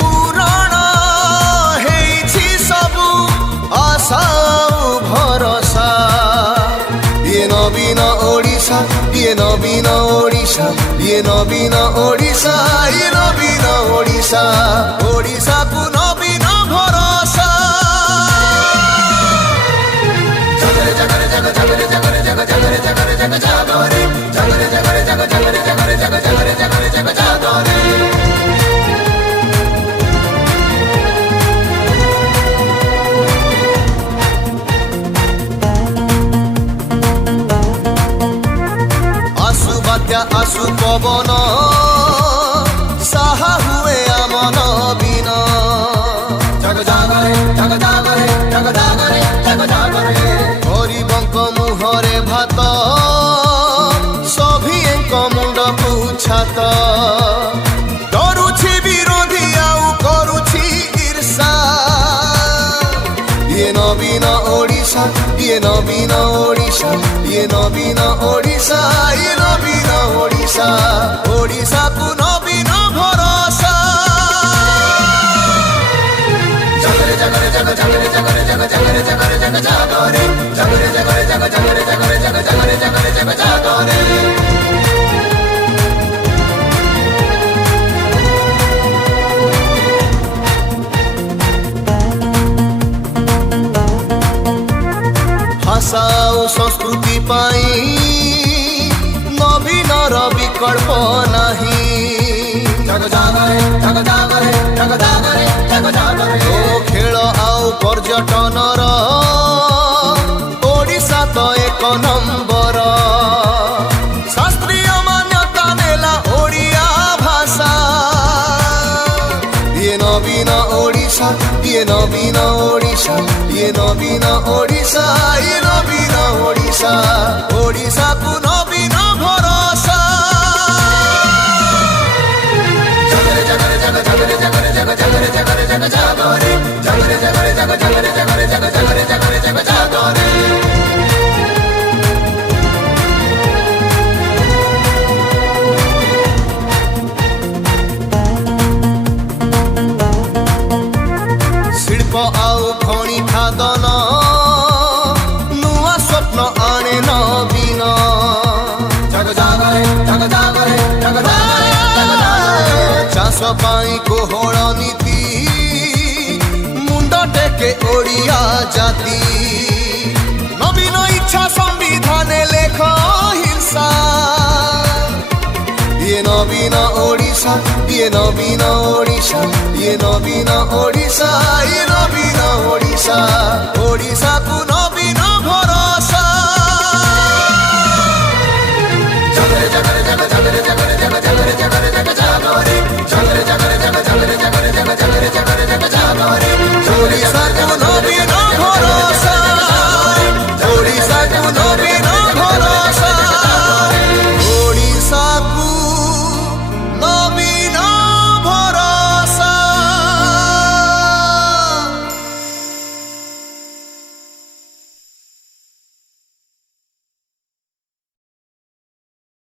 पुराण हेछि सबु आशा भरोसा ये नवीन ओडिशा ये नवीन ओडिशा ये नवीन ओडिशा ये नवीन ओडिशा ओडिशा को नवीन भरोसा जगरे जगरे जग जगरे जगरे जग जगरे जगरे जग जागरे जगरे जगरे जग जगरे जगरे जग जगरे जगरे जग जागरे आसु पवन साहा हुए आम नवीन जग जागरे जग जागरे जग जागरे जग जागरे गरीबंक मुहरे भात सभिएंक मुंड पुछात डरुछि विरोधी आउ करुछि ईर्षा ये नवीन ओडिशा ये नवीन ओडिशा ये नवीन ओडिशा ये नवीन ओडिशा ओडिशा को नवीन भरोसा जगरे जगरे जग जगरे जगरे जग जगरे जगरे जग जागरे जगरे जगरे जग जगरे जगरे जग जगरे जगरे जग जागरे भाषा और संस्कृति पाई नवीनर विकल्प नहीं जग जागरे जग जागरे जग जागरे जग जागरे ओ खेल आउ पर्यटनर ओडिशा तो एक नंबर शास्त्रीय मान्यता नेला ओडिया भाषा ये नवीन ओडिशा ये नवीन ओडिशा ये नवीन ओडिशा ये नवीन ओडिशा ओडिशा को नवीन भरोसा जगरे जगरे जग जगरे जगरे जग जगरे जगरे जग जागरे जगरे जगरे जग जगरे जगरे जग जगरे जगरे जग जागरे शिल्प आउ खणी खादन नुआ स्वप्न आने नवीन जग जागरे जग जागरे जग जागरे जग जागरे चाष पाई कोहଳ नीति मुंड टेके ओडिया जाति नवीन इच्छा संविधान लेख हिंसा ये नवीन ओडिशा ये नवीन ओडिशा ये नवीन ओडिशा ये नवीन ओडिशा ओडिशा को